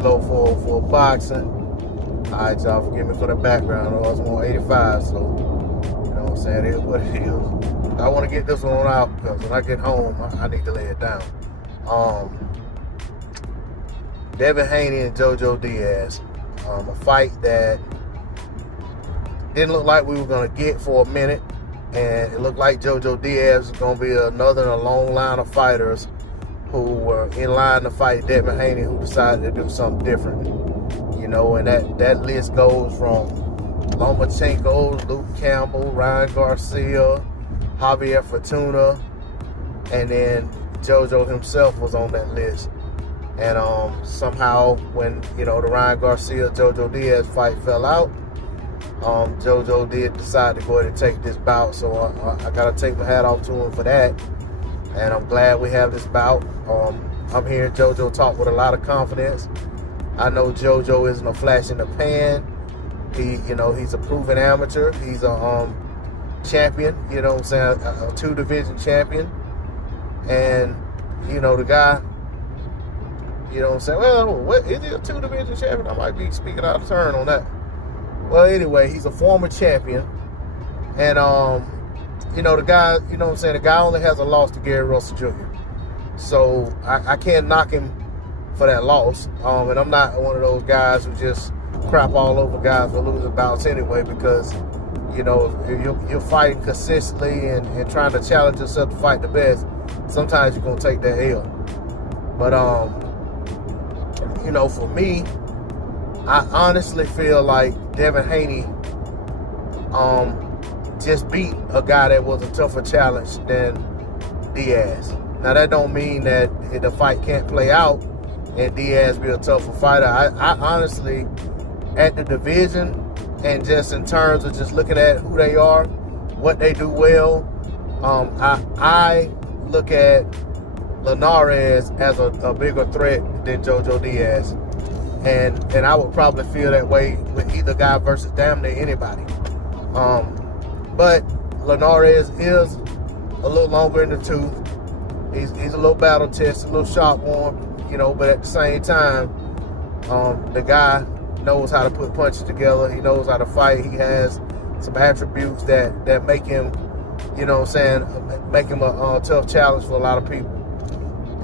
Kilo for boxing. Alright, y'all, forgive me for the background. I was 185, so, you know what I'm saying, it is what it is. I want to get this one out, because when I get home, I need to lay it down. Devin Haney and Jojo Diaz. A fight that didn't look like we were going to get for a minute, and it looked like Jojo Diaz was going to be another in a long line of fighters who were in line to fight Devin Haney, who decided to do something different. You know, and that list goes from Lomachenko, Luke Campbell, Ryan Garcia, Javier Fortuna, and then Jojo himself was on that list. And somehow when, you know, the Ryan Garcia-Jojo Diaz fight fell out, Jojo did decide to go ahead and take this bout. So I got to take my hat off to him for that. And I'm glad we have this bout. I'm hearing Jojo talk with a lot of confidence. I know Jojo isn't a flash in the pan. He's a proven amateur. He's a champion, you know what I'm saying, a two-division champion. And, you know, the guy, you know what I'm saying? Well, what is he, a two-division champion? I might be speaking out of turn on that. Well, anyway, he's a former champion. And, you know, the guy, you know what I'm saying, the guy only has a loss to Gary Russell Jr. So I can't knock him for that loss. And I'm not one of those guys who just crap all over guys for losing bouts anyway, because, you know, if you're fighting consistently and trying to challenge yourself to fight the best, sometimes you're going to take that L. But, you know, for me, I honestly feel like Devin Haney just beat a guy that was a tougher challenge than Diaz. Now, that don't mean that the fight can't play out and Diaz be a tougher fighter. I honestly, at the division and just in terms of just looking at who they are, what they do well, I look at Linares as a bigger threat than Jojo Diaz. And I would probably feel that way with either guy versus damn near anybody. But Linares is a little longer in the tooth. He's a little battle tested, a little sharp one, you know, but at the same time, the guy knows how to put punches together. He knows how to fight. He has some attributes that make him, you know what I'm saying, make him a tough challenge for a lot of people.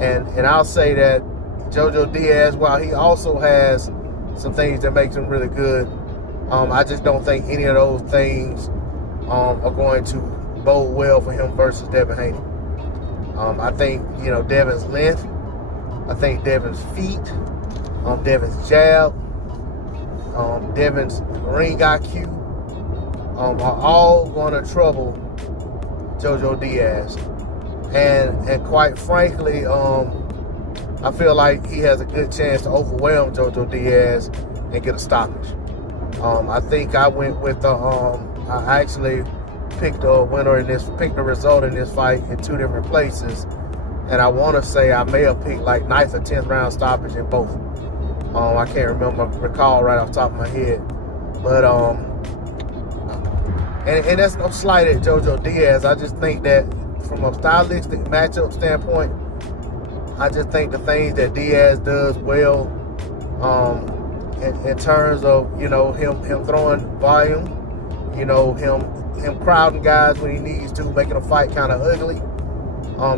And I'll say that Jojo Diaz, while he also has some things that makes him really good, I just don't think any of those things are going to bode well for him versus Devin Haney. I think, you know, Devin's length, I think Devin's feet, Devin's jab, Devin's ring IQ are all going to trouble Jojo Diaz. And quite frankly, I feel like he has a good chance to overwhelm Jojo Diaz and get a stoppage. I think I went with I actually picked a winner picked a result in this fight in two different places. And I want to say I may have picked like 9th or 10th round stoppage in both. I can't recall right off the top of my head. But, and that's no slight at Jojo Diaz. I just think that from a stylistic matchup standpoint, I just think the things that Diaz does well, in terms of, you know, him throwing volume, you know, him crowding guys when he needs to, making a fight kind of ugly.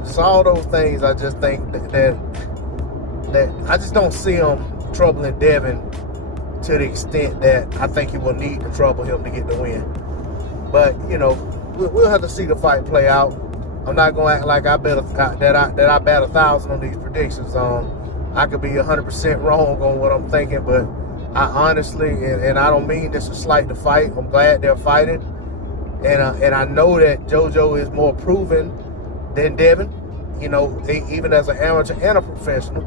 Just all those things, I just think that I just don't see him troubling Devin to the extent that I think he will need to trouble him to get the win. But, you know, we'll have to see the fight play out. I'm not going to act like I bet that I bat 1,000 on these predictions. I could be 100% wrong on what I'm thinking, but I honestly, and I don't mean this to slight the fight, I'm glad they're fighting. And I know that Jojo is more proven than Devin, you know, even as an amateur and a professional,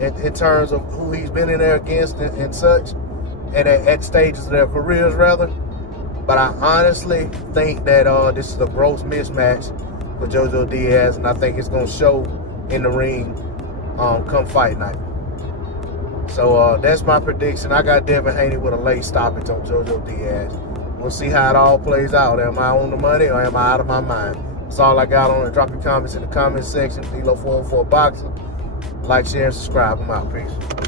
in terms of who he's been in there against and such, and at stages of their careers, rather. But I honestly think that this is a gross mismatch for Jojo Diaz, and I think it's going to show in the ring come fight night. So that's my prediction. I got Devin Haney with a late stoppage on Jojo Diaz. We'll see how it all plays out. Am I on the money or am I out of my mind? That's all I got on it. Drop your comments in the comment section. Kilo 414 Boxing. Like, share, and subscribe. I'm out. Peace.